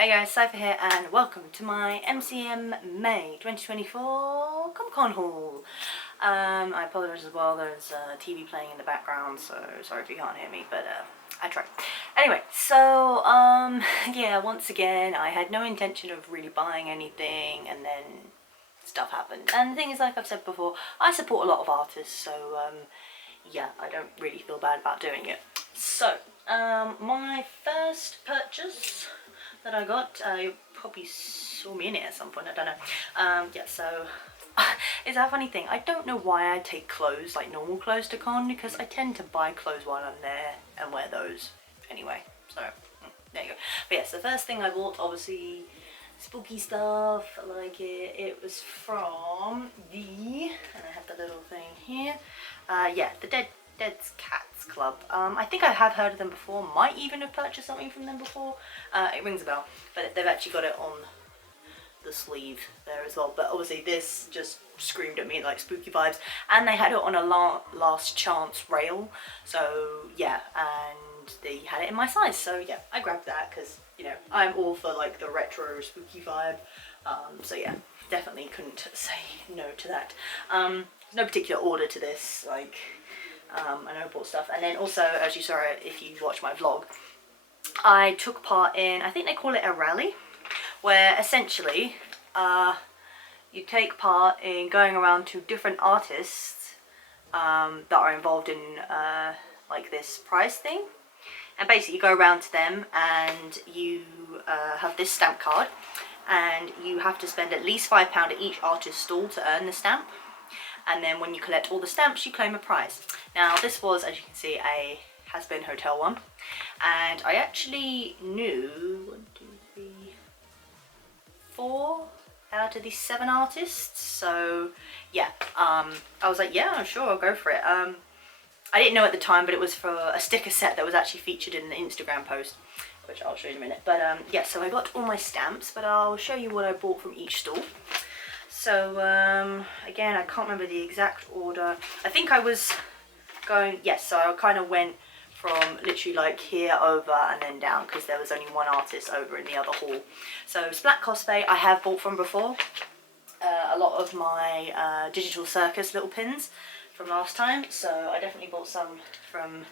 Hey guys, Cypher here and welcome to my MCM May 2024 Comic-Con haul. I apologise as well, there's TV playing in the background, so sorry if you can't hear me, but I tried. Anyway, so yeah, once again, I had no intention of really buying anything and then stuff happened. And the thing is, like I've said before, I support a lot of artists, so yeah, I don't really feel bad about doing it. So, my first purchase that I got, you probably saw me in it at some point, I don't know. Yeah, so it's a funny thing. I don't know why I take clothes, like normal clothes, to con, because I tend to buy clothes while I'm there and wear those anyway. So there you go. But yes, the first thing I bought, obviously spooky stuff. I like it. It was from and I have the little thing here. Yeah, the Dead Cats Club. I think I have heard of them before, might even have purchased something from them before. It rings a bell, but they've actually got it on the sleeve there as well. But obviously this just screamed at me like spooky vibes, and they had it on a last chance rail, so yeah, and they had it in my size, so yeah, I grabbed that because, you know, I'm all for like the retro spooky vibe. So yeah, definitely couldn't say no to that. No particular order to this, like I know I bought stuff. And then also, as you saw if you watch my vlog, I took part in, I think they call it a rally, where essentially you take part in going around to different artists that are involved in like this prize thing, and basically you go around to them and you have this stamp card, and you have to spend at least £5 at each artist stall to earn the stamp. And then when you collect all the stamps, you claim a prize. Now this was, as you can see, a Has-Been Hotel one, and I actually knew 1, 2, 3, 4 out of these 7 artists. So yeah, I was like, yeah, sure, I'll go for it. I didn't know at the time, but it was for a sticker set that was actually featured in the Instagram post, which I'll show you in a minute. But yeah, so I got all my stamps, but I'll show you what I bought from each stall. So again, I can't remember the exact order. I think I was going, yes, so I kind of went from literally like here over and then down, because there was only one artist over in the other hall. So Splatcosplay I have bought from before. A lot of my Digital Circus little pins from last time, so I definitely bought some from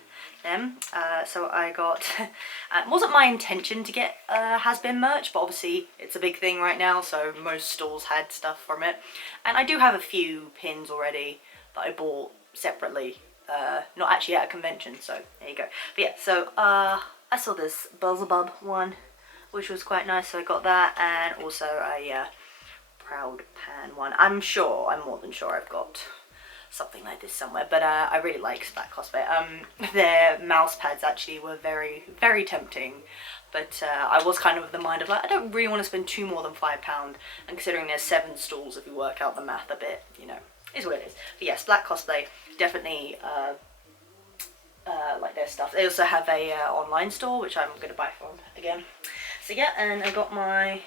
them. So I got, it wasn't my intention to get Has-Been merch, but obviously it's a big thing right now, so most stalls had stuff from it. And I do have a few pins already that I bought separately, not actually at a convention, so there you go. But yeah, so I saw this Beelzebub one, which was quite nice, so I got that, and also a Proud Pan one. I'm more than sure I've got something like this somewhere, but I really like Splatcosplay. Their mouse pads actually were very, very tempting, but I was kind of of the mind of like, I don't really want to spend more than £5, and considering there's 7 stalls, if you work out the math a bit, you know, is what it is. But yeah, Splatcosplay definitely like their stuff. They also have a online store, which I'm going to buy from again. So yeah, and I got my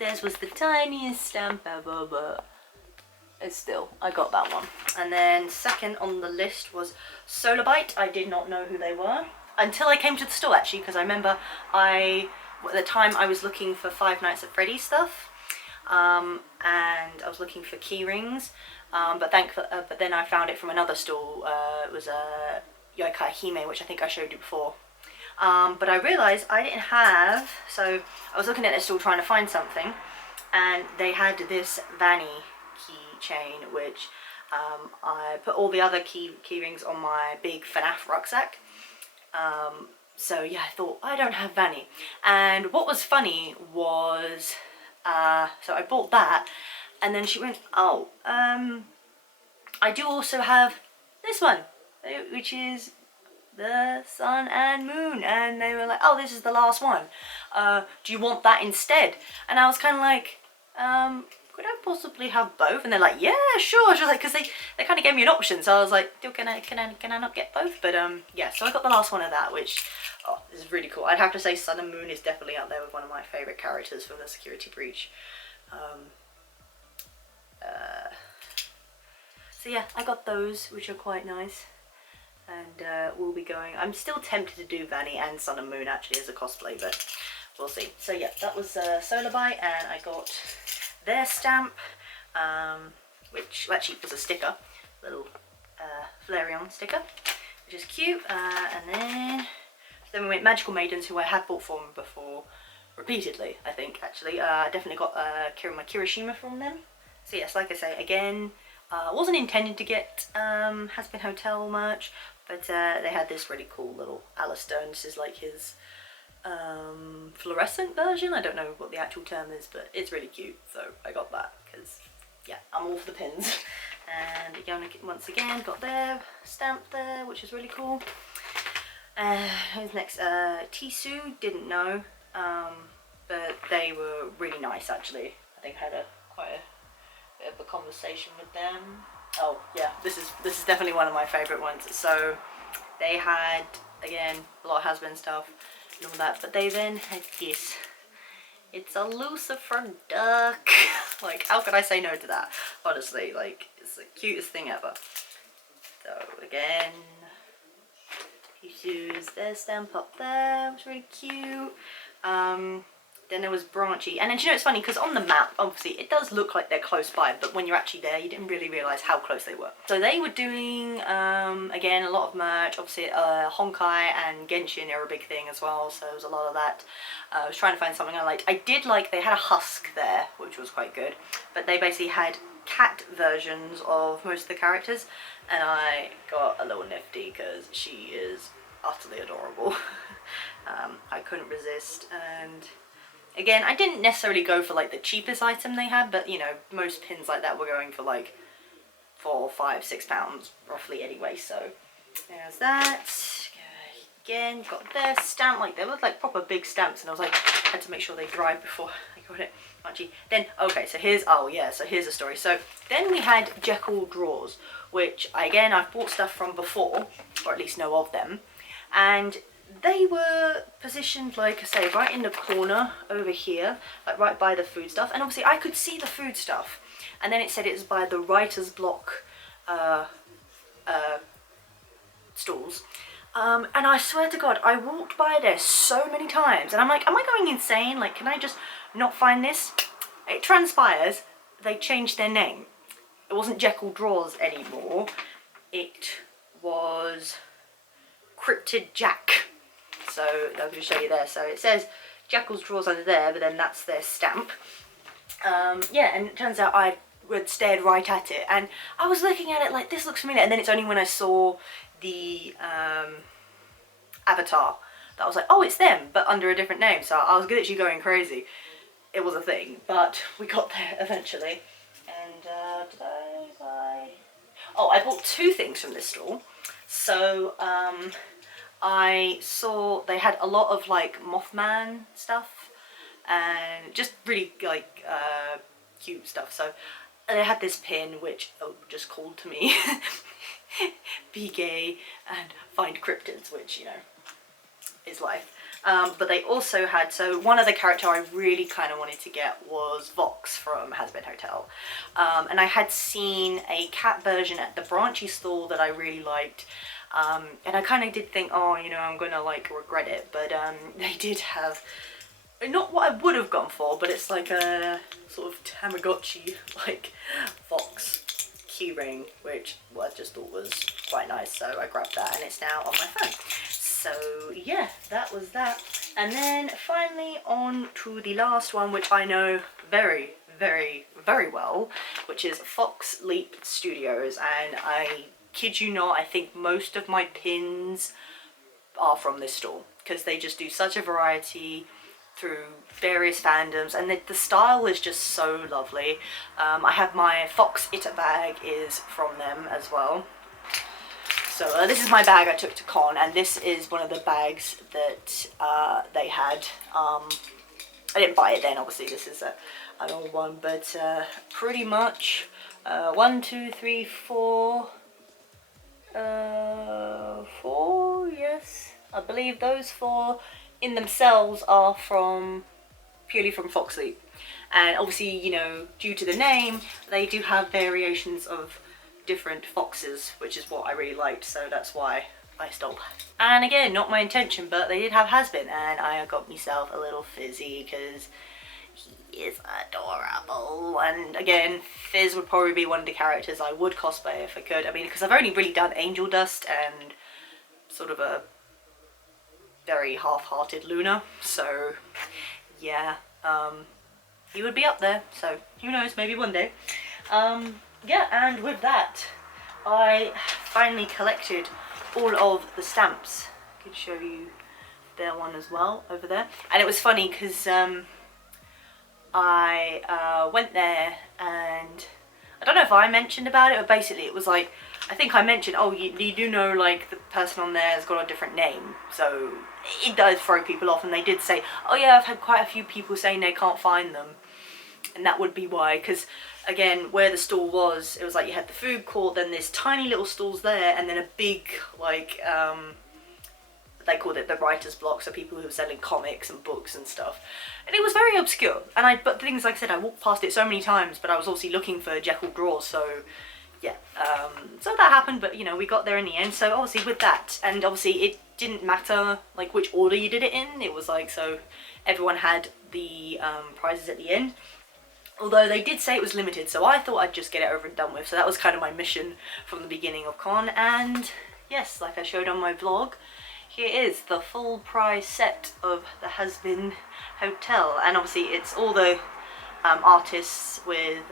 theirs was the tiniest stamp ever, but still, I got that one. And then second on the list was Solarbite. I did not know who they were until I came to the store, actually, because I remember at the time I was looking for Five Nights at Freddy's stuff, and I was looking for key rings, but then I found it from another store. It was a chaoillustrations, which I think I showed you before. But I realised I didn't have, so I was looking at this store trying to find something, and they had this Vanny keychain, which I put all the other key rings on my big FNAF rucksack. So yeah, I thought, I don't have Vanny. And what was funny was, so I bought that, and then she went, oh, I do also have this one, which is the Sun and Moon. And they were like, oh, this is the last one. Do you want that instead? And I was kind of like, could I possibly have both? And they're like, yeah, sure. Like, because they kind of gave me an option, so I was like, can I not get both? But yeah, so I got the last one of that, which, oh, this is really cool. I'd have to say Sun and Moon is definitely up there with one of my favourite characters from the Security Breach. So yeah, I got those, which are quite nice, and we'll be going. I'm still tempted to do Vanny and Sun and Moon actually as a cosplay, but we'll see. So yeah, that was Solar Bite, and I got their stamp, which actually was a sticker, little Flareon sticker, which is cute. And then we went Magical Maidens, who I had bought from before repeatedly, I think, actually. I definitely got my Kirishima from them. So yes, like I say, again, wasn't intended to get Has Been Hotel merch, but they had this really cool little Alistair, and this is like his fluorescent version. I don't know what the actual term is, but it's really cute, so I got that, because yeah, I'm all for the pins. And again, once again, got their stamp there, which is really cool. Who's next? Tisu, didn't know, but they were really nice, actually. I think I had quite a bit of a conversation with them. Oh yeah, this is definitely one of my favourite ones. So they had, again, a lot of has-been stuff and all that, but they then had this. It's a Lucifer duck. Like, how could I say no to that? Honestly, like, it's the cutest thing ever. So again, Tisu's their stamp up there, it was really cute. Then there was Branchy, and then you know, it's funny because on the map, obviously, it does look like they're close by, but when you're actually there, you didn't really realise how close they were. So they were doing, again, a lot of merch. Obviously, Honkai and Genshin are a big thing as well, so there was a lot of that. I was trying to find something I liked. I did like, they had a husk there, which was quite good, but they basically had cat versions of most of the characters, and I got a little nifty because she is utterly adorable. I couldn't resist. And again, I didn't necessarily go for like the cheapest item they had, but you know, most pins like that were going for like £4, £5, £6 roughly anyway, so there's that. Again, got their stamp, like they looked like proper big stamps, and I was like, I had to make sure they dried before I got it. Actually, then, okay, so here's, oh yeah, so here's a story. So then we had Jekyll drawers, which again, I've bought stuff from before, or at least know of them, and they were positioned, like I say, right in the corner over here, like right by the food stuff. And obviously I could see the food stuff, and then it said it was by the writer's block stalls. And I swear to God, I walked by there so many times, and I'm like, am I going insane? Like, can I just not find this? It transpires they changed their name. It wasn't Jekyll Drawers anymore. It was Cryptid Jack. So I'm going to show you there. So it says Jekyll's Drawers under there, but then that's their stamp. Yeah, and it turns out I had stared right at it, and I was looking at it like, this looks familiar, and then it's only when I saw the avatar that I was like, oh, it's them, but under a different name. So I was literally going crazy. It was a thing, but we got there eventually. And did I buy... Oh, I bought two things from this store. So I saw they had a lot of like Mothman stuff and just really like cute stuff. So they had this pin which just called to me be gay and find cryptids, which, you know, is life. But they also had, so one other character I really kind of wanted to get was Vox from Has Been Hotel. And I had seen a cat version at the Branchy stall that I really liked. And I kind of did think, oh, you know, I'm going to like regret it. But they did have, not what I would have gone for, but it's like a sort of Tamagotchi like Vox keyring, which I just thought was quite nice. So I grabbed that and it's now on my phone. So yeah, that was that. And then finally on to the last one, which I know very, very, very well, which is foxleapstudios. And I kid you not, I think most of my pins are from this store, because they just do such a variety through various fandoms, and the style is just so lovely. I have my Fox Itter bag is from them as well. So this is my bag I took to con, and this is one of the bags that they had. I didn't buy it then, obviously, this is an old one, but pretty much 1, 2, 3, 4, 4, yes. I believe those 4 in themselves are purely from Foxleap. And obviously, you know, due to the name, they do have variations of different foxes, which is what I really liked, so that's why I stole. And again, not my intention, but they did have has-been, and I got myself a little Fizzy because he is adorable. And again, Fizz would probably be one of the characters I would cosplay if I could. I mean, because I've only really done Angel Dust and sort of a very half-hearted Luna, so yeah, he would be up there, so who knows, maybe one day. Yeah, and with that, I finally collected all of the stamps. I can show you their one as well over there. And it was funny because I went there, and I don't know if I mentioned about it, but basically it was like, I think I mentioned, oh, you do know, like, the person on there has got a different name, so it does throw people off. And they did say, oh yeah, I've had quite a few people saying they can't find them, and that would be why, because again, where the stall was, it was like you had the food court, then there's tiny little stalls there, and then a big, like, they called it the writer's block, so people who were selling comics and books and stuff. And it was very obscure, and but the thing is, like I said, I walked past it so many times, but I was obviously looking for Jekyll drawers, so yeah, so that happened, but you know, we got there in the end. So obviously with that, and obviously it didn't matter like which order you did it in, it was like, so everyone had the prizes at the end. Although they did say it was limited, so I thought I'd just get it over and done with. So that was kind of my mission from the beginning of con. And yes, like I showed on my vlog, here is the full prize set of the Has-Been Hotel. And obviously it's all the artists with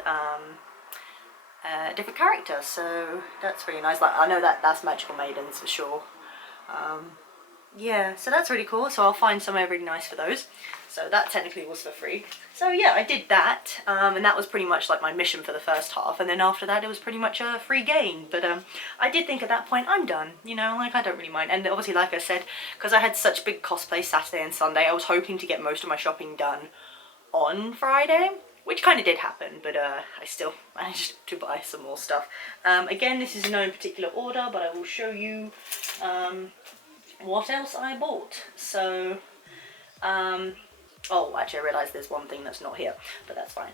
different characters, so that's really nice. Like, I know that's Magical Maidens for sure. Yeah, so that's really cool. So I'll find somewhere really nice for those. So that technically was for free. So yeah, I did that, and that was pretty much like my mission for the first half. And then after that, it was pretty much a free game. But I did think at that point, I'm done. You know, like, I don't really mind. And obviously, like I said, because I had such big cosplay Saturday and Sunday, I was hoping to get most of my shopping done on Friday, which kind of did happen, but I still managed to buy some more stuff. Again, this is no particular order, but I will show you what else I bought. So, oh, actually I realised there's one thing that's not here, but that's fine.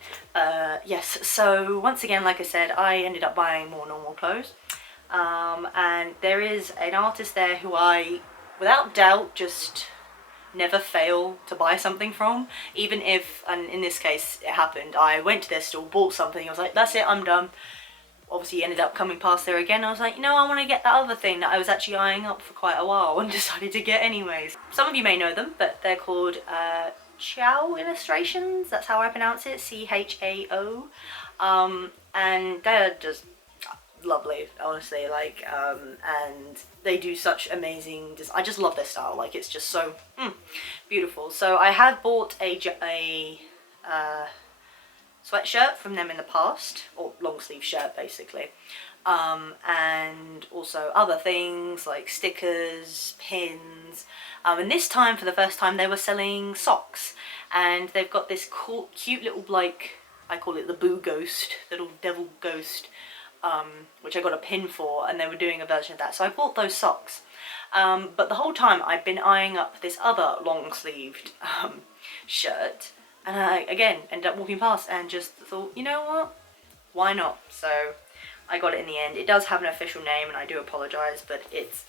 Yes, so once again, like I said, I ended up buying more normal clothes. And there is an artist there who I, without doubt, just never fail to buy something from. Even if, and in this case it happened, I went to their store, bought something, I was like, that's it, I'm done. Obviously ended up coming past there again. I was like, you know, I want to get that other thing that I was actually eyeing up for quite a while and decided to get anyways. Some of you may know them, but they're called chaoillustrations, that's how I pronounce it, C-H-A-O. And they're just lovely, honestly, like, and they do such amazing, I just love their style, like, it's just so beautiful. So I have bought a sweatshirt from them in the past, or long sleeve shirt basically, and also other things like stickers, pins, and this time, for the first time, they were selling socks, and they've got this cool, cute little, like, I call it the Boo Ghost, little devil ghost, which I got a pin for, and they were doing a version of that, so I bought those socks. But the whole time I've been eyeing up this other long sleeved shirt, and I again ended up walking past and just thought, you know what, why not? So I got it in the end. It does have an official name, and I do apologise, but it's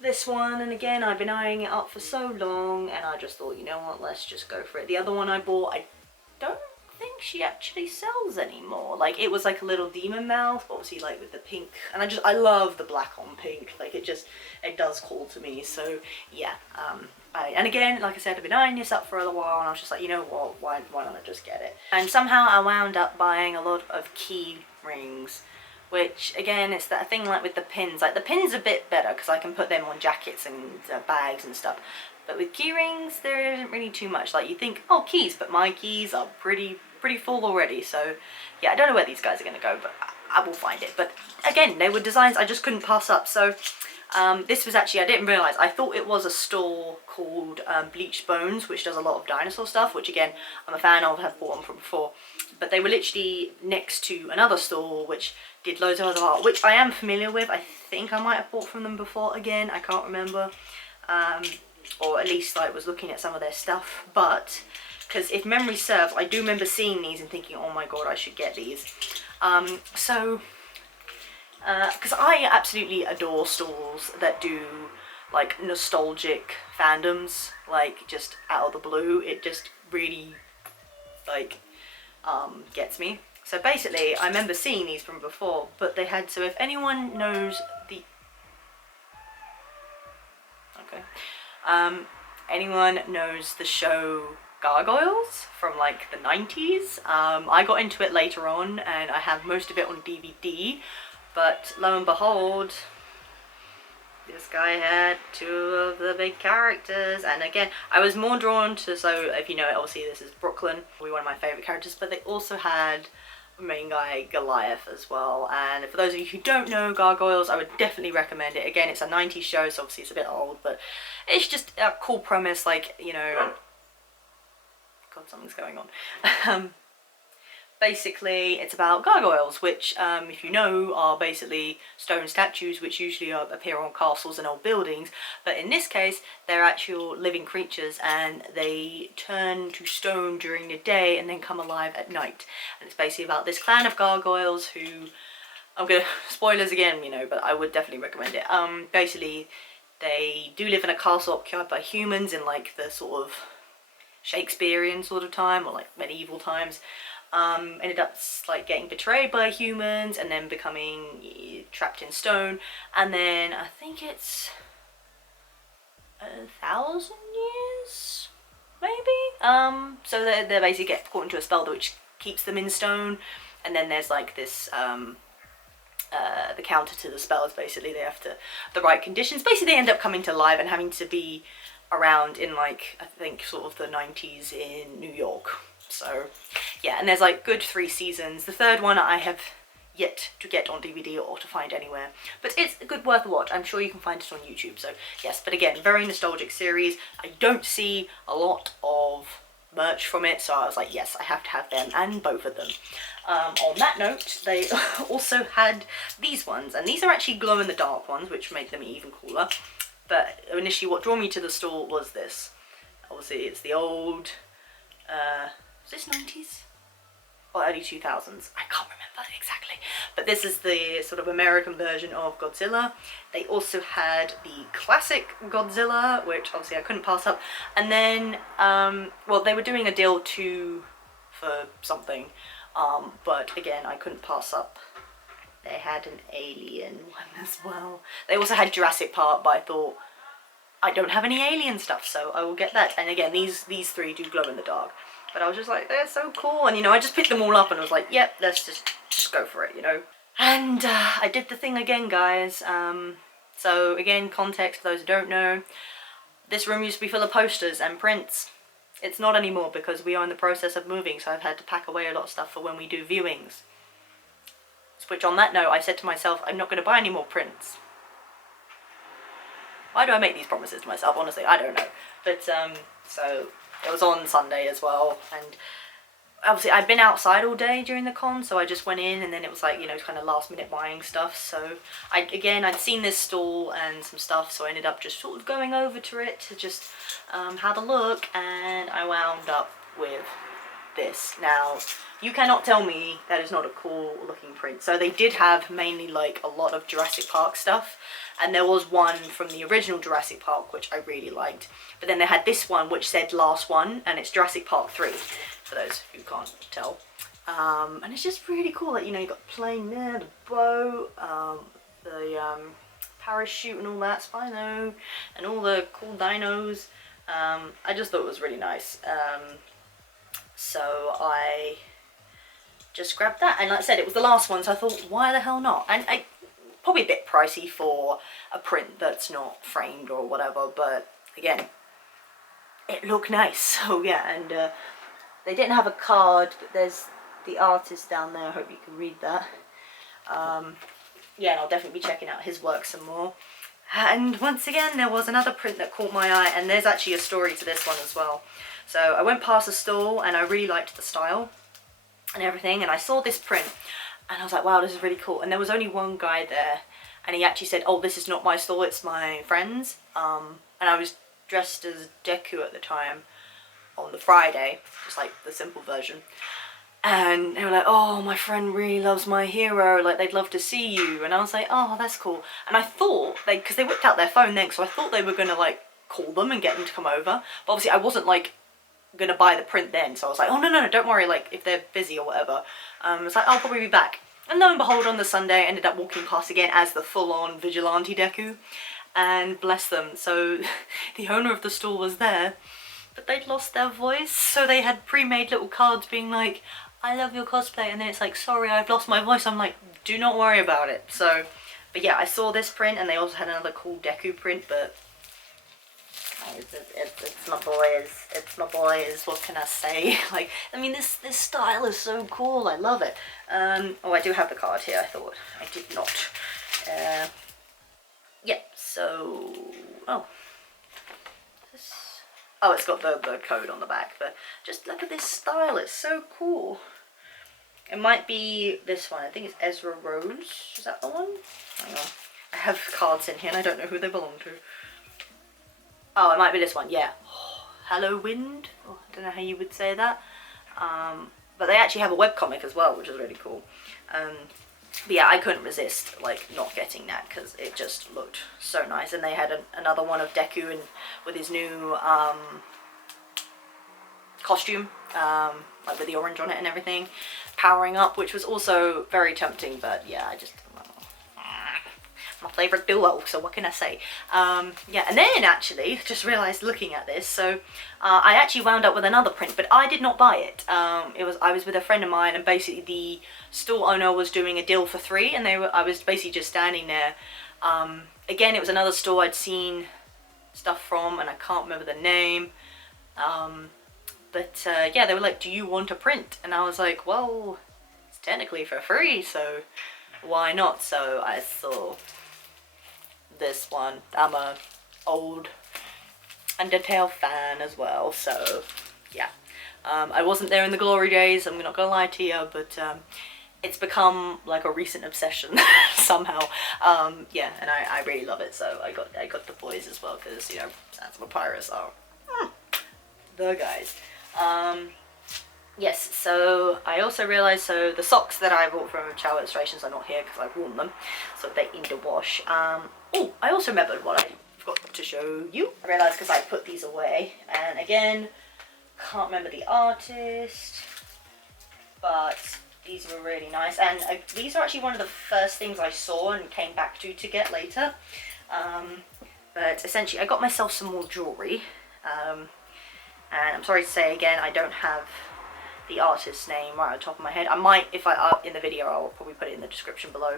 this one. And again, I've been eyeing it up for so long, and I just thought, you know what, let's just go for it. The other one I bought, I don't think she actually sells anymore. Like, it was like a little demon mouth, obviously, like with the pink, and I love the black on pink, like, it does call to me. So yeah, and again, like I said, I've been eyeing this up for a while, and I was just like, you know what, why not I just get it? And somehow I wound up buying a lot of key rings, which again, it's that thing like with the pins. Like, the pins are a bit better because I can put them on jackets and bags and stuff. But with key rings, there isn't really too much. Like, you think, oh, keys, but my keys are pretty full already. So yeah, I don't know where these guys are going to go, but I will find it. But again, they were designs I just couldn't pass up. So this was actually, I didn't realise, I thought it was a store called Bleached Bones, which does a lot of dinosaur stuff, which again, I'm a fan of, have bought them from before. But they were literally next to another store which did loads of other art, which I am familiar with. I think I might have bought from them before, again, I can't remember. Or at least I was looking at some of their stuff, but because if memory serves, I do remember seeing these and thinking, oh my god, I should get these. So because I absolutely adore stalls that do like nostalgic fandoms, like just out of the blue. It just really like gets me. So basically, I remember seeing these from before, but they had, so if anyone knows the, okay, anyone knows the show Gargoyles from like the 90s, I got into it later on and I have most of it on DVD, but lo and behold, this guy had two of the big characters, and again, I was more drawn to, so if you know it, obviously this is Brooklyn, probably one of my favourite characters, but they also had main guy Goliath as well. And for those of you who don't know Gargoyles, I would definitely recommend it. Again, it's a 90s show, so obviously it's a bit old, but it's just a cool premise, like, you know, god, something's going on. Basically, it's about gargoyles, which, if you know, are basically stone statues which usually appear on castles and old buildings, but in this case, they're actual living creatures and they turn to stone during the day and then come alive at night. And it's basically about this clan of gargoyles who, I'm gonna, spoilers again, you know, but I would definitely recommend it. Basically, they do live in a castle occupied by humans in like the sort of Shakespearean sort of time, or like medieval times. Ended up like getting betrayed by humans and then becoming trapped in stone, and then I think it's 1,000 years maybe, so they basically get caught into a spell which keeps them in stone, and then there's like this the counter to the spell is basically they have to, the right conditions, basically they end up coming to life and having to be around in like, I think sort of the 90s in New York. So yeah, and there's like good 3 seasons. The third one I have yet to get on DVD or to find anywhere, but it's a good worth a watch. I'm sure you can find it on YouTube. So yes, but again, very nostalgic series. I don't see a lot of merch from it, so I was like, yes, I have to have them, and both of them. On that note, they also had these ones, and these are actually glow-in-the-dark ones, which make them even cooler. But initially what drew me to the stall was this. Obviously it's the old, is this 90s? Or early 2000s? I can't remember exactly. But this is the sort of American version of Godzilla. They also had the classic Godzilla, which obviously I couldn't pass up. And then, well, they were doing a deal too for something. But again, I couldn't pass up. They had an alien one as well. They also had Jurassic Park, but I thought, I don't have any alien stuff, so I will get that. And again, these 3 do glow in the dark. But I was just like, they're so cool. And, you know, I just picked them all up and I was like, yep, let's just go for it, you know. And I did the thing again, guys. So, again, context for those who don't know. This room used to be full of posters and prints. It's not anymore because we are in the process of moving, so I've had to pack away a lot of stuff for when we do viewings. Which, on that note, I said to myself, I'm not going to buy any more prints. Why do I make these promises to myself? Honestly, I don't know. But, so, it was on Sunday as well, and obviously I'd been outside all day during the con, so I just went in, and then it was like, you know, kind of last minute buying stuff. So, I'd seen this stall and some stuff, so I ended up just sort of going over to it to just have a look, and I wound up with this. Now, you cannot tell me that is not a cool looking print. So they did have mainly like a lot of Jurassic Park stuff, and there was one from the original Jurassic Park which I really liked, but then they had this one which said last one, and it's Jurassic Park 3 for those who can't tell. And it's just really cool that, you know, you got the plane there, the boat, the parachute and all that, Spino, and all the cool dinos. I just thought it was really nice. So I just grabbed that, and like I said, it was the last one, so I thought, why the hell not? And probably a bit pricey for a print that's not framed or whatever, but again, it looked nice. So yeah, and they didn't have a card, but there's the artist down there. I hope you can read that. Yeah, and I'll definitely be checking out his work some more. And once again, there was another print that caught my eye, and there's actually a story to this one as well. So I went past the stall and I really liked the style and everything, and I saw this print and I was like, wow, this is really cool. And there was only one guy there, and he actually said, oh, this is not my stall, it's my friend's. And I was dressed as Deku at the time on the Friday, just like the simple version. And they were like, oh, my friend really loves my hero, like they'd love to see you. And I was like, oh, that's cool. And I thought because they whipped out their phone then, so I thought they were gonna like call them and get them to come over, but obviously I wasn't like gonna buy the print then, so I was like, oh no, don't worry, like if they're busy or whatever. It's like, I'll probably be back. And lo and behold, on the Sunday I ended up walking past again as the full-on vigilante Deku, and bless them, so the owner of the store was there, but they'd lost their voice, so they had pre-made little cards being like, I love your cosplay, and then it's like, sorry, I've lost my voice. I'm like, do not worry about it. So, but yeah, I saw this print, and they also had another cool Deku print, but it's my boys. It's my boys. What can I say? Like, I mean, this style is so cool. I love it. Oh, I do have the card here. I thought I did not. Yeah. So, oh, it's got the code on the back. But just look at this style. It's so cool. It might be this one. I think it's Ezra Rose. Is that the one? Hang on. I have cards in here, and I don't know who they belong to. Oh, it might be this one, yeah. Hello Wind, oh, I don't know how you would say that. But they actually have a webcomic as well, which is really cool. But yeah, I couldn't resist like not getting that because it just looked so nice. And they had another one of Deku with his new costume, like with the orange on it and everything, powering up, which was also very tempting. But yeah, I just... my favourite duo, so what can I say? Yeah, and then actually, just realised looking at this, so I actually wound up with another print, but I did not buy it. I was with a friend of mine, and basically the store owner was doing a deal for 3, and I was basically just standing there. Again, it was another store I'd seen stuff from, and I can't remember the name. But yeah, they were like, do you want a print? And I was like, well, it's technically for free, so why not? So I saw this one. I'm a old Undertale fan as well, so yeah. I wasn't there in the glory days, I'm not gonna lie to you, but it's become like a recent obsession somehow. Yeah, and I really love it, so I got the boys as well, because, you know, Sands of Papyrus are the guys. Yes, so I also realised, so the socks that I bought from chaoillustrations are not here because I've worn them, so they're in the wash. Oh, I also remembered what I forgot to show you. I realised because I put these away, and again, can't remember the artist, but these were really nice, and these are actually one of the first things I saw and came back to get later. But essentially I got myself some more jewellery, and I'm sorry to say again, I don't have the artist's name right on the top of my head. I might, if I in the video, I'll probably put it in the description below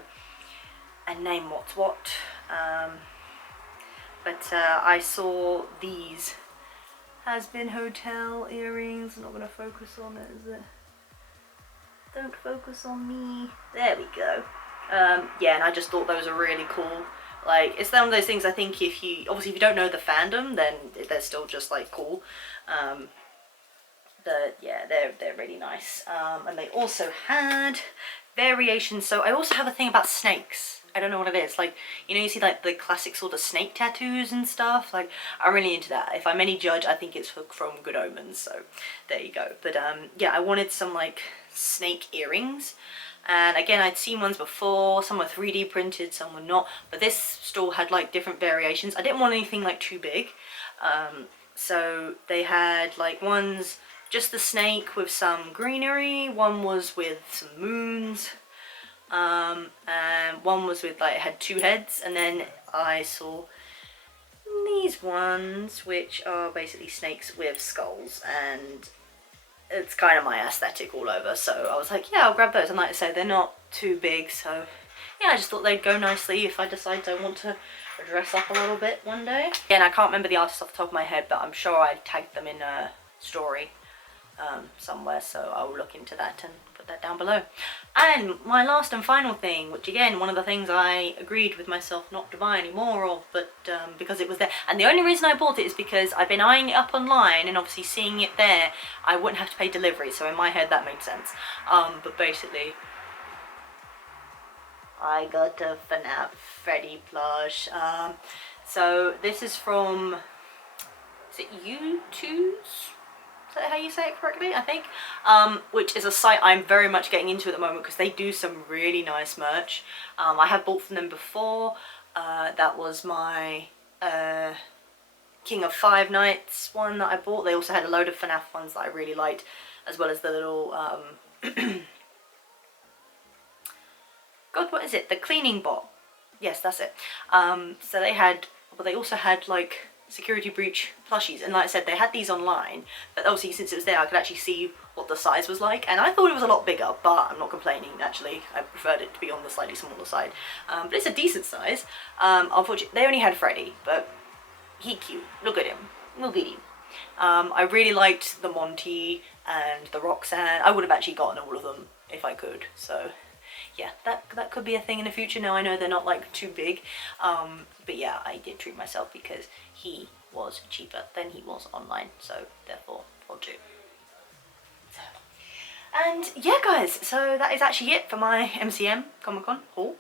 and name what's what. But I saw these Has Been Hotel earrings. I'm not going to focus on it, is it? Don't focus on me. There we go. Yeah, and I just thought those are really cool. Like, it's one of those things, I think, if you don't know the fandom, then they're still just like cool. But yeah, they're really nice. And they also had variations. So I also have a thing about snakes. I don't know what it is. Like, you know, you see like the classic sort of snake tattoos and stuff. Like, I'm really into that. If I'm any judge, I think it's from Good Omens. So there you go. But yeah, I wanted some like snake earrings. And again, I'd seen ones before. Some were 3D printed, some were not. But this store had like different variations. I didn't want anything like too big. So they had like ones just the snake with some greenery, one was with some moons, and one was with like, it had 2 heads, and then I saw these ones which are basically snakes with skulls, and it's kind of my aesthetic all over, so I was like, yeah, I'll grab those. And like I said, they're not too big, so yeah, I just thought they'd go nicely if I decide I want to dress up a little bit one day. Again, I can't remember the artist off the top of my head, but I'm sure I tagged them in a story somewhere, so I'll look into that and put that down below. And my last and final thing, which again, one of the things I agreed with myself not to buy anymore of, but because it was there, and the only reason I bought it is because I've been eyeing it up online, and obviously seeing it there, I wouldn't have to pay delivery, so in my head that made sense. But basically, I got a FNAF Freddy plush. So this is from, is it U2's Is that how you say it correctly? I think. Which is a site I'm very much getting into at the moment because they do some really nice merch. I have bought from them before. That was my King of Five Nights one that I bought. They also had a load of FNAF ones that I really liked, as well as the little God, what is it? The cleaning bot. Yes, that's it. So they had, but they also had like security breach plushies, and like I said, they had these online, but obviously since it was there I could actually see what the size was like, and I thought it was a lot bigger, but I'm not complaining. Actually, I preferred it to be on the slightly smaller side, but it's a decent size. Unfortunately they only had Freddy, but he cute. Look at him. Look at him. I really liked the Monty and the Roxanne. I would have actually gotten all of them if I could, so yeah, that could be a thing in the future. Now I know they're not like too big, but yeah, I did treat myself because he was cheaper than he was online, so therefore I'll do. So, and yeah guys, so that is actually it for my MCM Comic Con haul.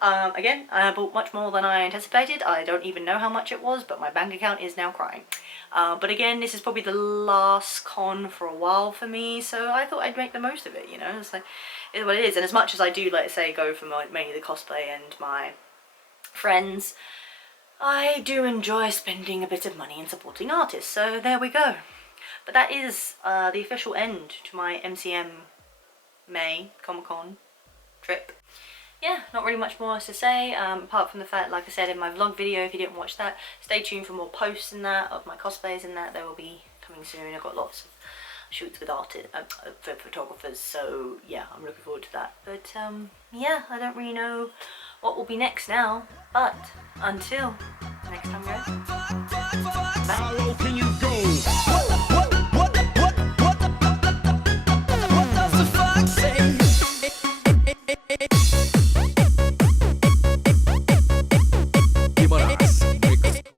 Again, I bought much more than I anticipated. I don't even know how much it was, but my bank account is now crying. But again, this is probably the last con for a while for me, so I thought I'd make the most of it, you know. It's like, it's what it is. And as much as I do, like say, go for mainly the cosplay and my friends, I do enjoy spending a bit of money and supporting artists, so there we go. But that is the official end to my MCM May Comic Con trip. Yeah, not really much more to say, apart from the fact, like I said in my vlog video, if you didn't watch that, stay tuned for more posts in that, of my cosplays and that. They will be coming soon. I've got lots of shoots with artists, for photographers, so yeah, I'm looking forward to that. But yeah, I don't really know what will be next now, but until next time guys.